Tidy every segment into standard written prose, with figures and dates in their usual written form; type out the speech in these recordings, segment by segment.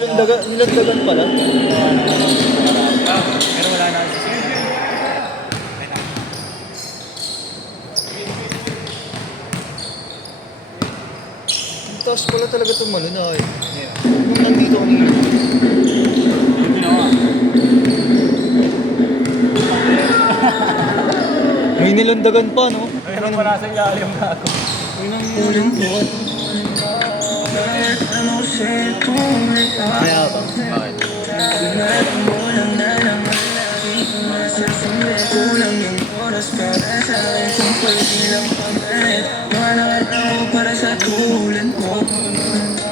Nilandagan pala. Pero wala na kasi. Ang taas pala talaga itong malunay. Kung nandito kami. Yung ginawa. May nilandagan pa, no? Mayroon pa nasa ilalim na ako. Kaya ba? Bakit?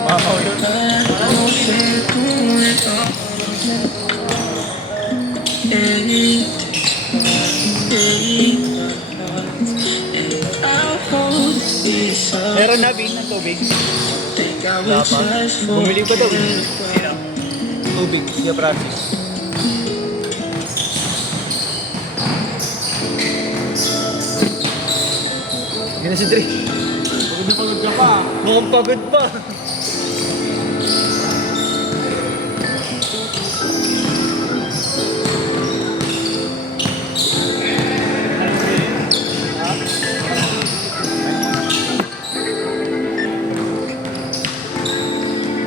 Mamaw yun. Meron na bin ng tubig. Wala pa. Bumili pa daw. Sino? Tubig. Siya Francis. Yan na si Dre. Pagod na pagod ka pa. Mukhang pagod pa.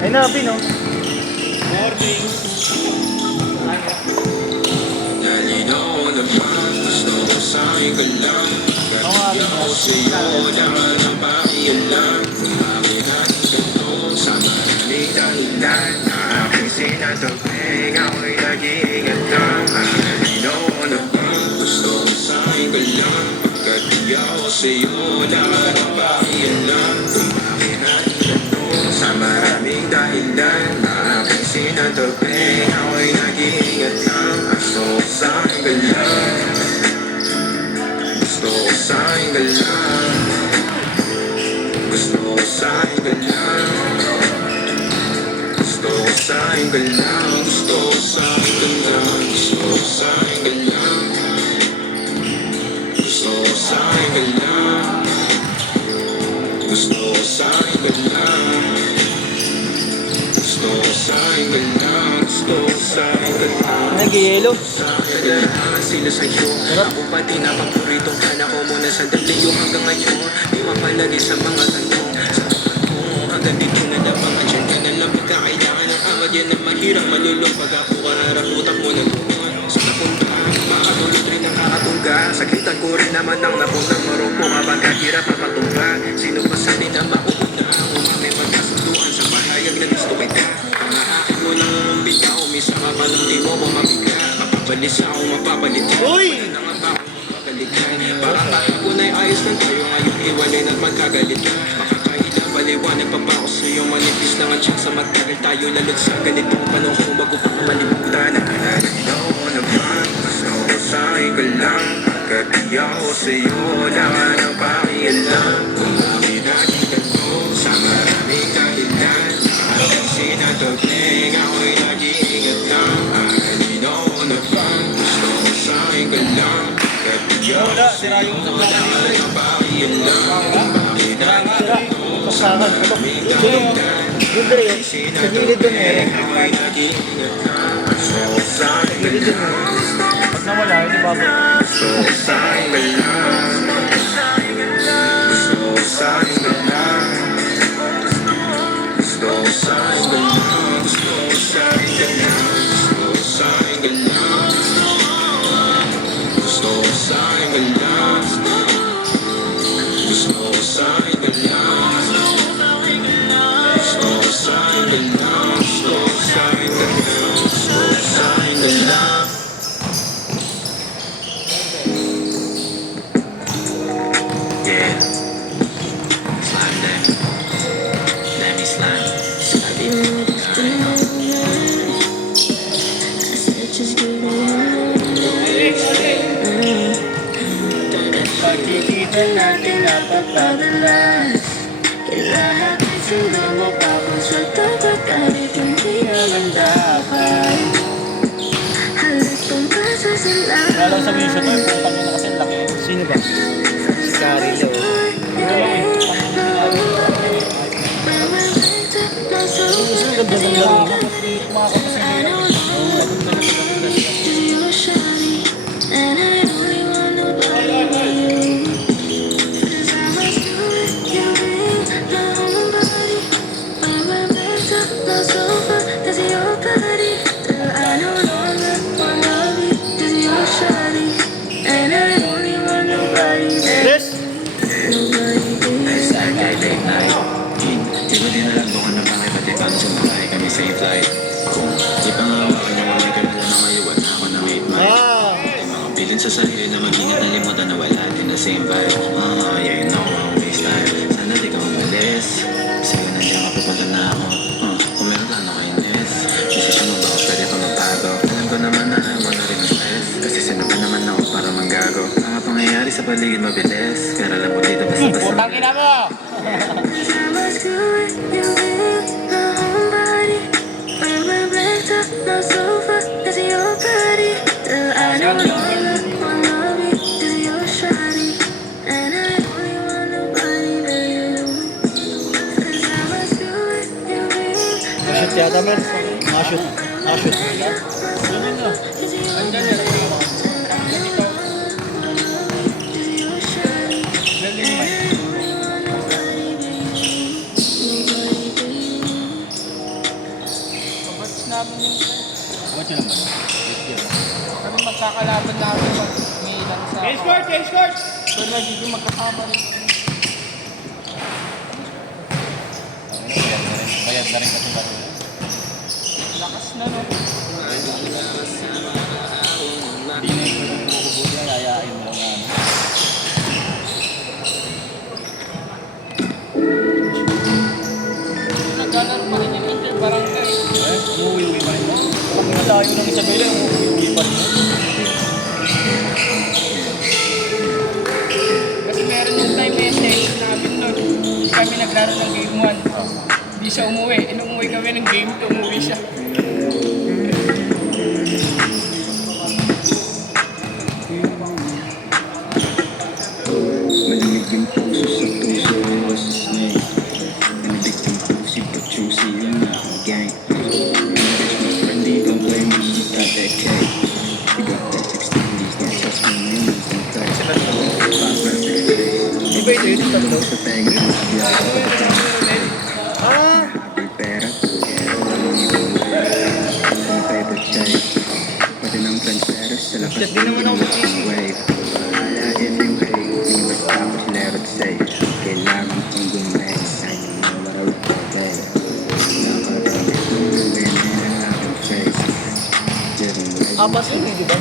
Ay na, Bin, oh. Morning. Sa maraming dahilan na aking sinatagping ako'y nag-iingat lang. Gusto ko sa'king galang. Gusto ko sa'king galang. Gusto ko sa'king galang. Gusto ko sa'king galang. Gusto ko sa'king galang. Gusto ko sa'king galang. Gusto ko sa'king galang. Gusto ko sa'king galang. Gusto ko sa'king galang. Gusto ko sa'king galang. Nag-yelo. Kadarahan sila sa'yo. Ako pati napapuritong ka ko muna sa daliyo hanggang ngayon. Di mapalagi sa mga tanong. Sa mga ko hanggang dito na lang mga dyan ka na lang. Pagkakailangan ng amad yan na mahirap malulong. Pag ako kararaputak mo na doon. Sa napunta, makatulog rin ang kakatungga. Sakitan ko rin naman ang napunang marumpo. Kapag kahirap ang patumba. Sino pa sa atin na mauna? Kung may magkasunduan sa bahayag na gusto kita. Ang aakit mo nang umumbigaw. Misa ka pa ng di mo mabiga. Mapapalis ako mapapalitan. Uy! Parang katagunay ayos lang tayo ngayon. Iwalay na't magkagalitan. Makakahila paliwanag pa ba ako sa'yo. Manipis na nga tiyang sa matagal tayo. Lalo't sa ganitong panahon bago pa malimutan. Nakakita ko naman. Gusto ko sa'king galang. Pagkati ako sa'yo. Wala ka nang pakialam. Kung bakit nakita ko sa maraming dahilan. Aking sinatagping ako'y nag-iingat lang. Kanino ko na ba? Gusto ko sa'king galang. Wala, sira yung sa Wala ka nang pakialam. Bakit nakita ko sa Pasakan. maraming Yung Dre, oh. Sa gilid doon meron. ako'y nag-iingat lang. Gusto ko sa'king galang. Pag nawala, hindi ba ba? Gusto ko sa'king galang. Gusto ko sa'king galang. Gusto ko sa'king galang. Gusto ko sa'king galang. Gusto ko sa'king galang. Gusto ko sa'king galang. Gusto ko sa'king galang. Gusto ko sa'king galang. Gusto ko sa'king galang. Gusto ko sa'king galang. Yeah. Slime that. Let me slime. Sabi mo gusto mo na I said just give me Pagkikita natin napapadala. lahat ay sundalo tapos sa tapat kahit hindi naman dapat halustong ka sa sila. Wala lang sabihin siya to, yung putang yun na kasi laki. Sino ba? Si Carilo. Gusto yung ganda ng laro mo. But I don't know just you, shawty. And I only want nobody but you. 'Cause I must do it your way, my whole body. When we're back up, no sofa, 'cause your body. Till I no longer want nobody, just you, shawty. And I only want nobody but you. Yes! Nobody but you. Late night Di ba dinalagbo ka na bakit pati paano sumakay kami sa flight Kung di pa nga awakan yung wala ka na lang ngayon na ako na mate mate Ah! May mga bilin sa sarili na mag-init nalimutan na wala din na same vibe yeah you know I'm waste time Sana di ka umalis Sa'yo nandiyan ka pupunta na ako Kung meron plano kayo Nes Desisyon mo ba ako pwede ako magbago Alam ko naman na mo na rin ang stress Kasi sino ba naman ako para manggago Mga pangyayari sa paligid mabilis Pero alam ko dito basta-basta Putang ina mo! I must do it your way, my whole body. When we're backed up, no sofa, 'cause your body. Till I no longer want nobody, just your shawty. And I only want nobody but you. 'Cause I must do it your way, my Shoot yata, men. Nakashoot. Nakashoot. Kabatis namin yun. Ba't yun naman? Kami magkakalaban namin pag may ilang sa... Escort! Escort! So nagiging magkasama rin. Bayad na rin kasi ba rin? Lakas na no? Hindi na yung bububuti na yayain mo lang yan. Naglalaro pa rin yung interbarangay. Umuwi-uwi pa rin. Pag malayo ng Isabela, umuwi pa rin. Kasi meron yung time na session namin nun. Kami naglaro ng game 1. Hindi siya umuwi. Nung umuwi kami ng game 2, umuwi siya. Malamig yung puso sa puso was a snake Malamig yung puso but juicy yung mga gang Bitch, my friend, they don't blame me, she got that cake She got that 16, don't touch me, millions don't touch Di ba ito yung tatlo? Sa tenga, yeah, Ah! may pera Ang favorite type Pwede ng friends pero sa lakas Shit, di naman ako ng wave Wala if you hate me but tapos never say Kailangan kong gumawa I know what I would say Nakadami kong gawin in ang aking face Didn't wait Apas yun, di ba?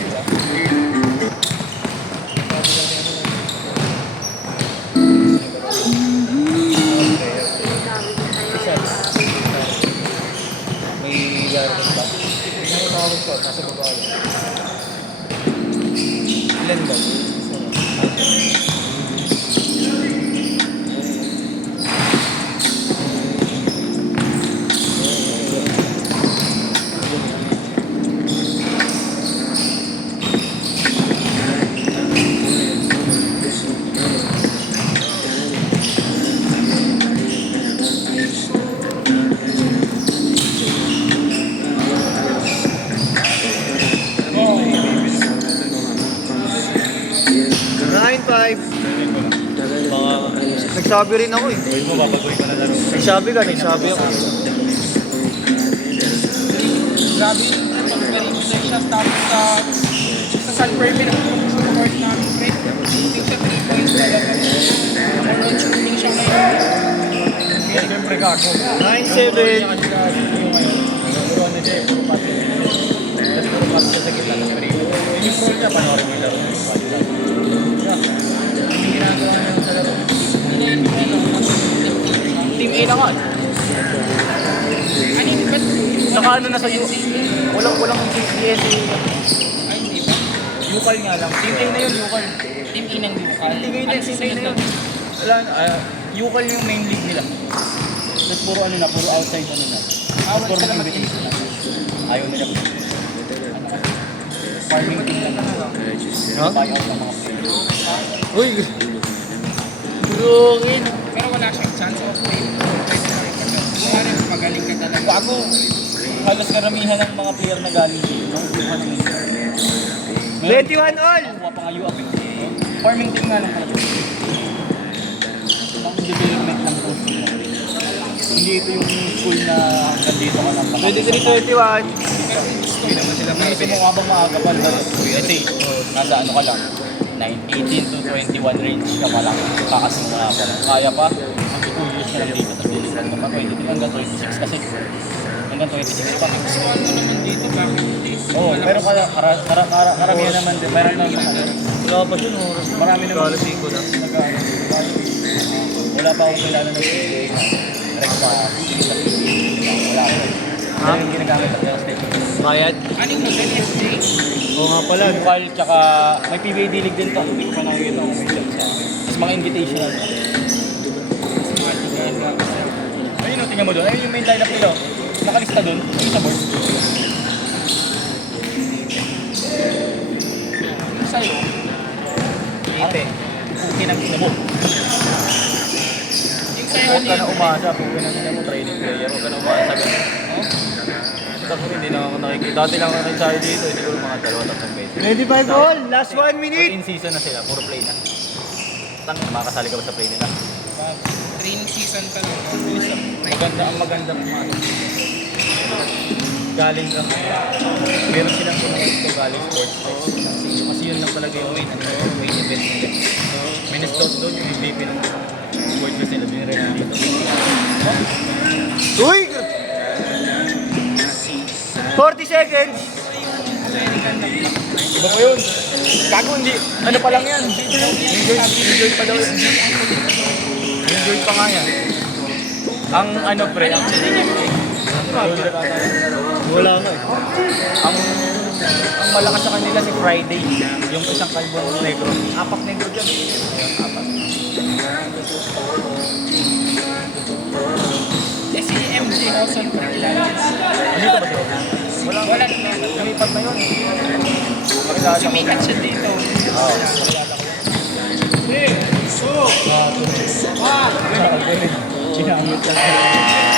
May laro ba? May tawag ko, nasa baba. Ilan ba? Nagsabi rin ako eh. Gawin mo, babagoy ka na laro. Nagsabi ako. Grabe yung pag-perimeter siya. Tapos sa San Fermin, ang support namin, Fred. Shooting siya 3 points talaga. Or shooting siya ngayon. Kaya siyempre kako. 9-7. Nagkaroon na siya, puro pati. Tapos puro pati siya sa gitna ng perimeter. Yun yung pro niya, panoorin mo yung laro. Yung ginagawa niya sa laro. Team A na nga. Ano yun? Ba't? Saka ano na sa walang CCS. Ay, hindi ba? Yukal nga lang. Team A na yun, Yukal. Team A ng Yukal. Team A na yun, Team A na yun. Wala, Yukal yung main league nila. Tapos puro ano na, puro outside ano na. Puro sila mag-invitation na. Ayaw nila. Ano kasi? Farming team lang na. Ha? Buyout ng mga players. Uy! Durungin! Pero wala siyang chance of playing. Wala rin, magaling ka talaga. Gago! halos karamihan ng mga player na galing dito. Nakukuha ng isa. 21 all! Nakukuha pa nga UAP. Farming team nga lang pala. Ang development ng coach nila. Hindi ito yung school na hanggang dito ka lang. 23-21. Hindi naman sila mga mo habang maaga pa. Kasi nasa ano ka lang. 18 to 21 range ka pa lang. Kakasimula pa lang. Kaya pa. Ang 2 years ka lang dito. Tapos lilipat ka pa. 23 hanggang 26 kasi. Hanggang 26 pa. Gusto mo naman dito, bakit hindi? Oo, pero karamihan naman din. Meron naman ano. Wala pa yun, oras na. Marami naman. Quality ko na. Wala pa akong kilala ng PBA na direct pa. Wala ako. Ha? Yung ginagamit at the state. Bayad? Anong model FJ? Oo nga pala. Yung call, tsaka may PBA D-League din to. Hindi ko pa nakikita kung may job sa tapos mga invitational. Ayun o, tingnan mo doon. Ayun yung main lineup nila. Nakalista doon. Ayun sa board. Sa'yo? Ate. Okay nang ina mo. Yung sa'yo, Huwag ano ka na yun? umasa. Huwag ka na ina mo training player. Huwag ka na umasa sa ganun. Tapos hindi na ako nakikita. Dati lang ako tayo dito. Hindi ko mga dalawa tatlong beses. 25 all! Last 1 minute! In season na sila. Puro play na. Makakasali ka ba sa play nila? Training season pa lang. Maganda ang maganda ng mga galing ka. Meron silang connect to galing sports tech. Kasi yun lang talaga yung main event nila. Minnesota doon yung MVP ng sports fest nila. Binirela dito. Uy! 40 seconds! Iba pa yun. Gago, hindi. Ano pa lang yan? Enjoy pa daw yun. Enjoy pa nga yan. Ang ano pre, ang Wala nga eh. ang malakas sa kanila si Friday. Yung isang kalbong negro. Apat negro dyan. Ayun, apat. Eh, si MJ Lawson ko kilala. Ano ba ito? Wala naman. Lumipat na yun. Pakilala ko. Sumikat siya dito. Oo. Pakilala ko. Ginamit lang.